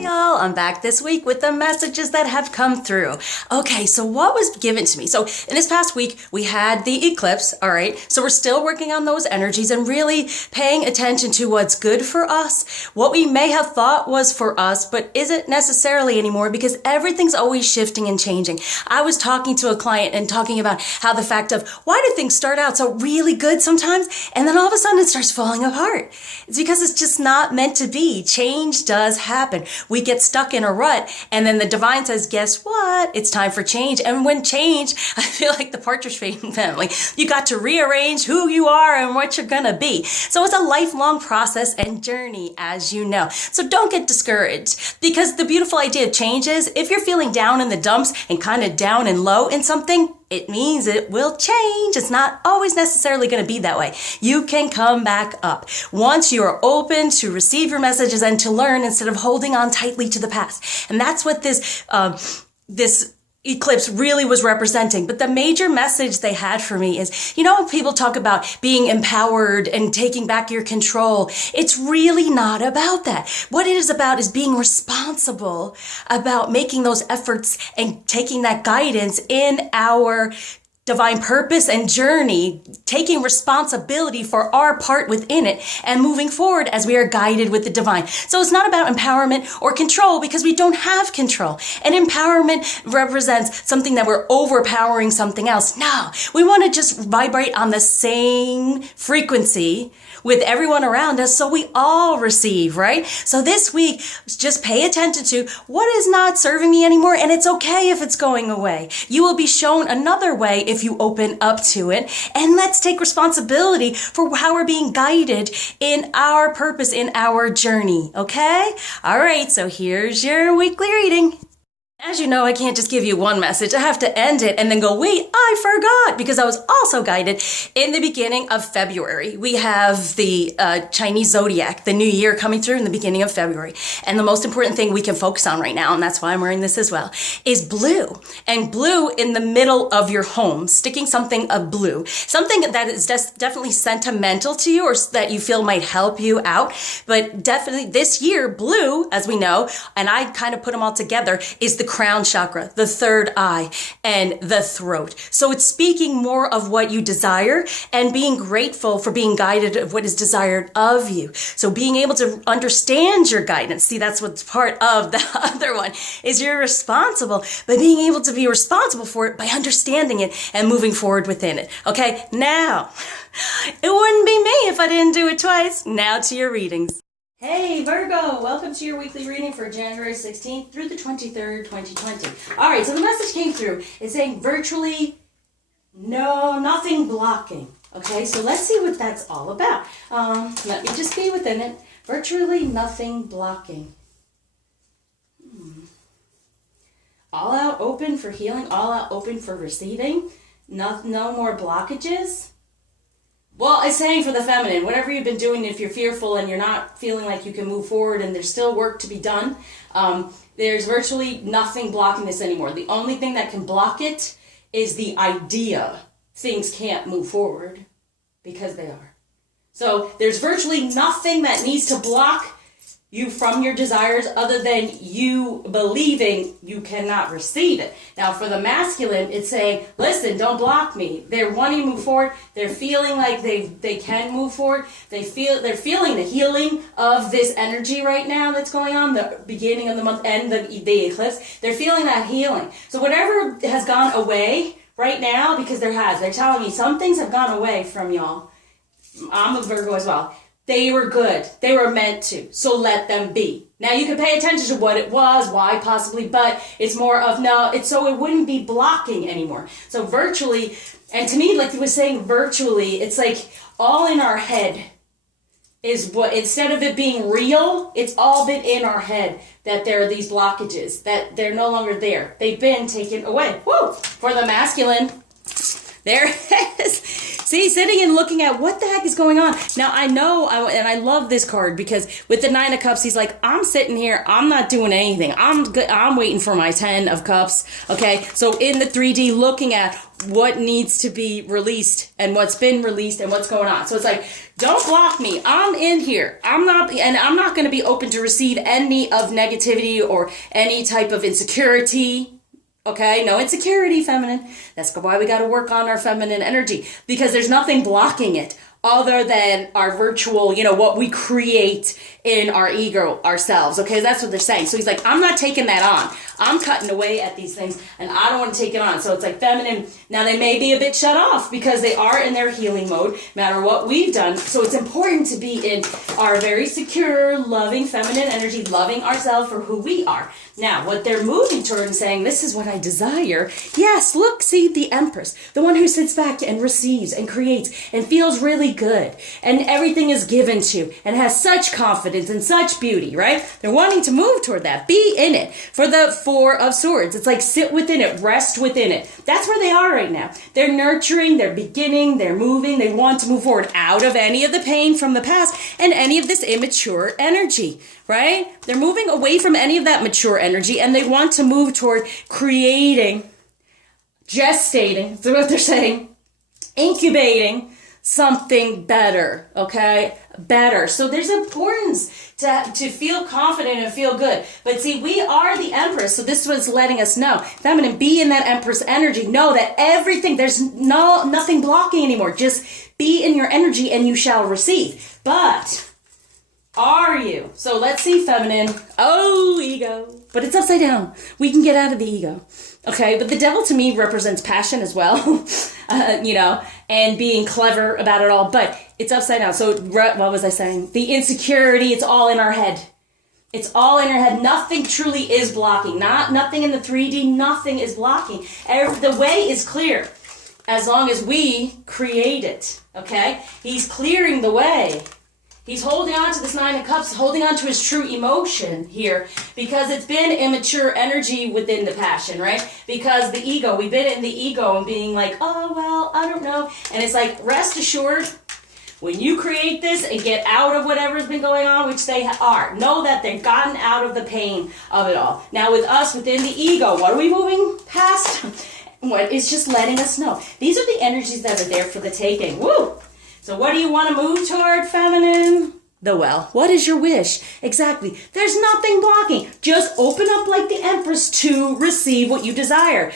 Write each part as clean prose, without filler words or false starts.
Hey y'all, I'm back this week with the messages that have come through. Okay, so what was given to me? So in this past week, we had the eclipse, all right? So we're still working on those energies and really paying attention to what's good for us, what we may have thought was for us, but isn't necessarily anymore because everything's always shifting and changing. I was talking to a client and talking about how the fact of why do things start out so really good sometimes and then all of a sudden it starts falling apart? It's because it's just not meant to be. Change does happen. We get stuck in a rut and then the divine says, guess what? It's time for change. And when change, I feel like the Partridge Family, you got to rearrange who you are and what you're gonna be. So it's a lifelong process and journey, as you know. So don't get discouraged because the beautiful idea of change is if you're feeling down in the dumps and kind of down and low in something, it means it will change. It's not always necessarily going to be that way. You can come back up once you are open to receive your messages and to learn instead of holding on tightly to the past. And that's what this eclipse really was representing. But the major message they had for me is, you know, when people talk about being empowered and taking back your control, it's really not about that. What it is about is being responsible about making those efforts and taking that guidance in our divine purpose and journey, taking responsibility for our part within it and moving forward as we are guided with the divine. So it's not about empowerment or control because we don't have control. And empowerment represents something that we're overpowering something else. No, we want to just vibrate on the same frequency with everyone around us so we all receive, right? So this week, just pay attention to what is not serving me anymore, and it's okay if it's going away. You will be shown another way if you open up to it, and let's take responsibility for how we're being guided in our purpose, in our journey, okay? All right, so here's your weekly reading. As you know, I can't just give you one message. I have to end it and then go, wait, I forgot, because I was also guided in the beginning of February. We have the Chinese zodiac, the new year coming through in the beginning of February. And the most important thing we can focus on right now, and that's why I'm wearing this as well, is blue. And blue in the middle of your home, sticking something of blue, something that is definitely sentimental to you or that you feel might help you out. But definitely this year, blue, as we know, and I kind of put them all together, is the crown chakra, the third eye, and the throat. So it's speaking more of what you desire and being grateful for being guided of what is desired of you. So being able to understand your guidance. See, that's what's part of the other one is you're responsible, but being able to be responsible for it by understanding it and moving forward within it. Okay, now, it wouldn't be me if I didn't do it twice. Now to your readings. Hey Virgo, welcome to your weekly reading for January 16th through the 23rd, 2020. All right, so the message came through. It's saying virtually nothing blocking. Okay, so let's see what that's all about. Let me just be within it. Virtually nothing blocking. All out open for healing, all out open for receiving. No more blockages. Well, it's saying for the feminine, whatever you've been doing, if you're fearful and you're not feeling like you can move forward and there's still work to be done, there's virtually nothing blocking this anymore. The only thing that can block it is the idea things can't move forward because they are. So there's virtually nothing that needs to block you from your desires other than you believing you cannot receive it. Now for the masculine, it's saying, listen, don't block me. They're wanting to move forward. They're feeling like they can move forward. They're feeling the healing of this energy right now that's going on, the beginning of the month and the eclipse. They're feeling that healing. So whatever has gone away right now, because they're telling me some things have gone away from y'all. I'm a Virgo as well. They were good. They were meant to. So let them be. Now you can pay attention to what it was, why possibly, but it's more of so it wouldn't be blocking anymore. So virtually, and to me, like you were saying, virtually, it's like all in our head is what, instead of it being real, it's all been in our head that there are these blockages, that they're no longer there. They've been taken away. Woo! For the masculine, There it is. See, sitting and looking at what the heck is going on. Now, I know, and I love this card because with the Nine of Cups, he's like, I'm sitting here. I'm not doing anything. I'm waiting for my 10 of Cups. Okay, so in the 3D, looking at what needs to be released and what's been released and what's going on. So it's like, don't block me. I'm in here. I'm not going to be open to receive any of negativity or any type of insecurity. Okay, no insecurity, feminine. That's why we got to work on our feminine energy, because there's nothing blocking it other than our virtual, what we create in our ego ourselves. Okay, that's what they're saying. So he's like, I'm not taking that on. I'm cutting away at these things and I don't want to take it on. So it's like feminine. Now they may be a bit shut off because they are in their healing mode, no matter what we've done. So it's important to be in our very secure, loving feminine energy, loving ourselves for who we are. Now, what they're moving toward and saying, this is what I desire. Yes, look, see the Empress, the one who sits back and receives and creates and feels really good. And everything is given to and has such confidence and such beauty, right? They're wanting to move toward that. Be in it. For the Four of Swords, it's like sit within it, rest within it. That's where they are right now. They're nurturing, they're beginning, they're moving. They want to move forward out of any of the pain from the past and any of this immature energy, right? They're moving away from any of that mature energy and they want to move toward creating, gestating, that's what they're saying, incubating something better, okay? Better. So there's importance to feel confident and feel good. But see, we are the Empress, so this was letting us know. Feminine, be in that Empress energy. Know that everything, there's nothing blocking anymore. Just be in your energy and you shall receive. But are you? So let's see, feminine. Oh, ego. But it's upside down. We can get out of the ego. Okay, but the devil to me represents passion as well, and being clever about it all. But it's upside down. So what was I saying? The insecurity, it's all in our head. It's all in our head. Nothing truly is blocking. Nothing in the 3D, nothing is blocking. The way is clear as long as we create it, okay? He's clearing the way. He's holding on to this Nine of Cups, holding on to his true emotion here because it's been immature energy within the passion, right? Because the ego, we've been in the ego and being like, oh, well, I don't know. And it's like, rest assured, when you create this and get out of whatever's been going on, which they are, know that they've gotten out of the pain of it all. Now with us, within the ego, what are we moving past? What is just letting us know. These are the energies that are there for the taking. Woo! So what do you want to move toward, feminine? The well. What is your wish? Exactly. There's nothing blocking. Just open up like the Empress to receive what you desire.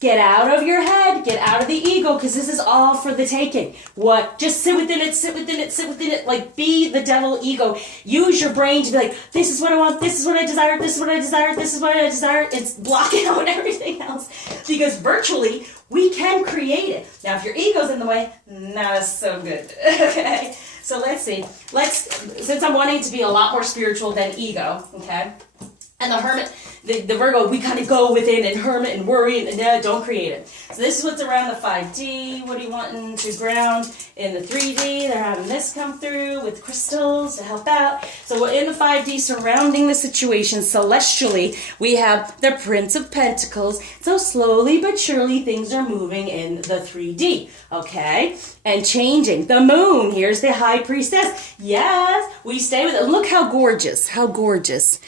Get out of your head. Get out of the ego, because this is all for the taking. What? Just sit within it, sit within it, sit within it. Like, be the devil ego. Use your brain to be like, this is what I want, this is what I desire, this is what I desire, this is what I desire. It's blocking out everything else. Because virtually, we can create it. Now, if your ego's in the way, not so good. Okay? So let's see. Since I'm wanting to be a lot more spiritual than ego, okay? And the Hermit, the Virgo, we kind of go within and hermit and worry and don't create it. So this is what's around the 5D. What are you wanting to ground in the 3D? They're having this come through with crystals to help out. So in the 5D, surrounding the situation celestially, we have the Prince of Pentacles. So slowly but surely things are moving in the 3D, okay? And changing. The Moon, here's the High Priestess. Yes, we stay with it. Look how gorgeous, how gorgeous.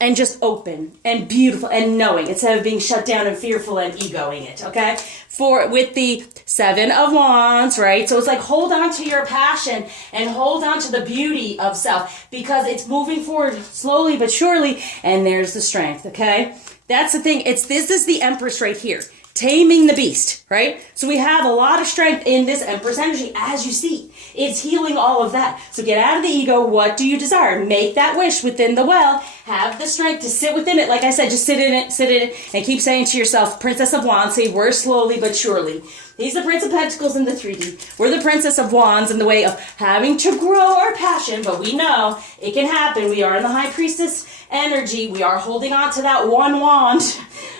And just open and beautiful and knowing instead of being shut down and fearful and egoing it, okay? With the Seven of Wands, right? So it's like hold on to your passion and hold on to the beauty of self because it's moving forward slowly but surely and there's the strength, okay? That's the thing. This is the Empress right here. Taming the beast, right? So we have a lot of strength in this Empress energy, as you see. It's healing all of that. So get out of the ego. What do you desire? Make that wish within the well. Have the strength to sit within it. Like I said, just sit in it, and keep saying to yourself, Princess of Wands, say, we're slowly but surely. He's the Prince of Pentacles in the 3D. We're the Princess of Wands in the way of having to grow our passion, but we know it can happen. We are in the High Priestess energy. We are holding on to that one wand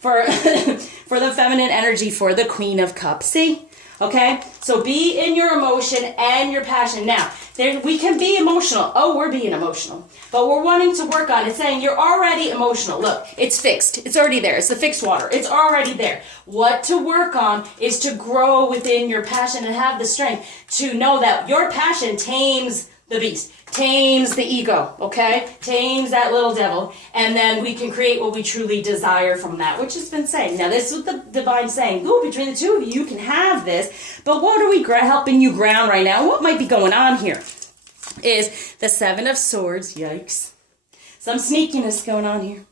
for the feminine energy, for the Queen of Cups. See? Okay? So be in your emotion and your passion. Now, We can be emotional. Oh, we're being emotional. But we're wanting to work on it, saying you're already emotional. Look, it's fixed. It's already there. It's the fixed water. It's already there. What to work on is to grow within your passion and have the strength to know that your passion tames the beast, tames the ego, okay? Tames that little devil. And then we can create what we truly desire from that, which has been saying. Now, this is what the divine saying. Ooh, between the two of you can have this. But what are we helping you ground right now? What might be going on here is the Seven of Swords. Yikes. Some sneakiness going on here.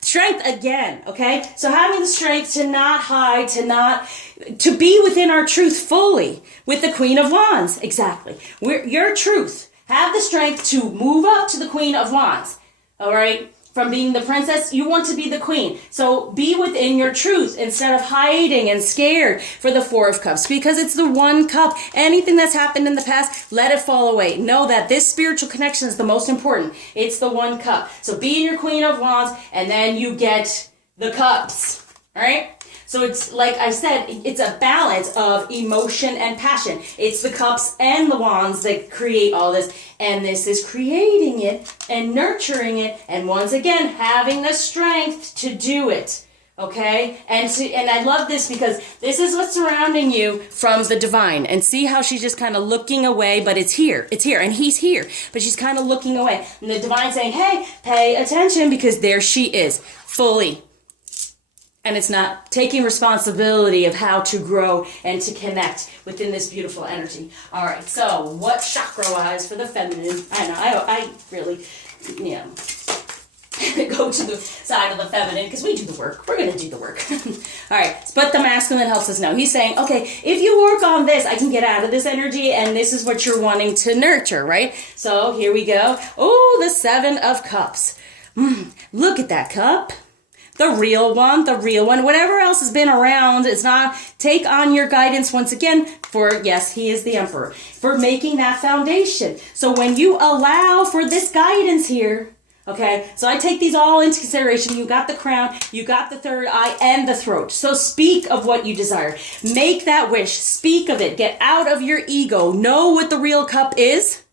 Strength again, okay? So having the strength to not hide, to be within our truth fully with the Queen of Wands. Exactly. Your truth. Have the strength to move up to the Queen of Wands, all right? From being the princess, you want to be the queen. So be within your truth instead of hiding and scared for the Four of Cups, because it's the one cup. Anything that's happened in the past, let it fall away. Know that this spiritual connection is the most important. It's the one cup. So be in your Queen of Wands, and then you get the cups, all right? So it's, like I said, it's a balance of emotion and passion. It's the cups and the wands that create all this. And this is creating it and nurturing it. And once again, having the strength to do it. Okay? And I love this because this is what's surrounding you from the divine. And see how she's just kind of looking away, but it's here. It's here. And he's here. But she's kind of looking away. And the divine saying, hey, pay attention, because there she is, fully. And it's not taking responsibility of how to grow and to connect within this beautiful energy. All right, so what chakra-wise for the feminine? I know, I really, go to the side of the feminine because we do the work. We're going to do the work. All right, but the masculine helps us know. He's saying, okay, if you work on this, I can get out of this energy, and this is what you're wanting to nurture, right? So here we go. Oh, the Seven of Cups. Look at that cup. The real one, whatever else has been around is not. Take on your guidance once again for, yes, he is the emperor, for making that foundation. So when you allow for this guidance here, okay, so I take these all into consideration. You got the crown, you got the third eye, and the throat. So speak of what you desire. Make that wish. Speak of it. Get out of your ego. Know what the real cup is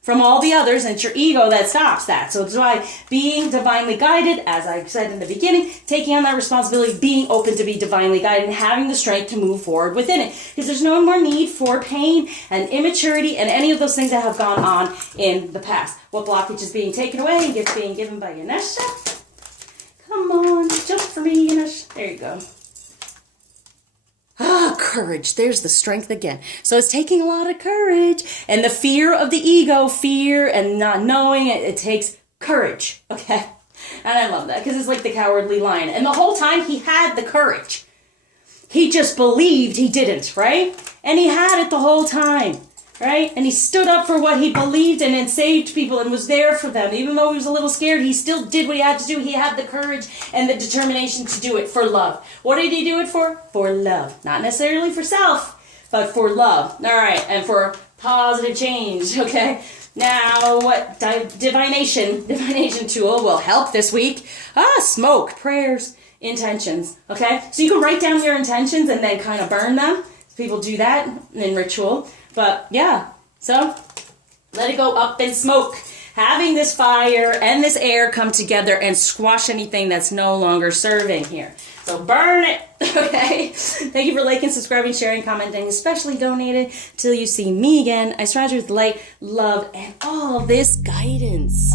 from all the others, and it's your ego that stops that. So it's why being divinely guided, as I said in the beginning, taking on that responsibility, being open to be divinely guided, and having the strength to move forward within it. Because there's no more need for pain and immaturity and any of those things that have gone on in the past. What blockage is being taken away and gifts being given by Ganesha? Come on, jump for me, Ganesha. There you go. Courage. There's the strength again. So it's taking a lot of courage. And the fear of the ego, fear and not knowing it takes courage. Okay? And I love that because it's like the cowardly lion. And the whole time he had the courage. He just believed he didn't, right? And he had it the whole time, right? And he stood up for what he believed in and saved people and was there for them. Even though he was a little scared, he still did what he had to do. He had the courage and the determination to do it for love. What did he do it for? For love. Not necessarily for self, but for love. All right, and for positive change, okay? Now, what divination tool will help this week? Smoke, prayers, intentions, okay? So you can write down your intentions and then kind of burn them. People do that in ritual. But yeah, so let it go up in smoke. Having this fire and this air come together and squash anything that's no longer serving here. So burn it, okay? Thank you for liking, subscribing, sharing, commenting, especially donating. Till you see me again, I surround you with light, love, and all this guidance.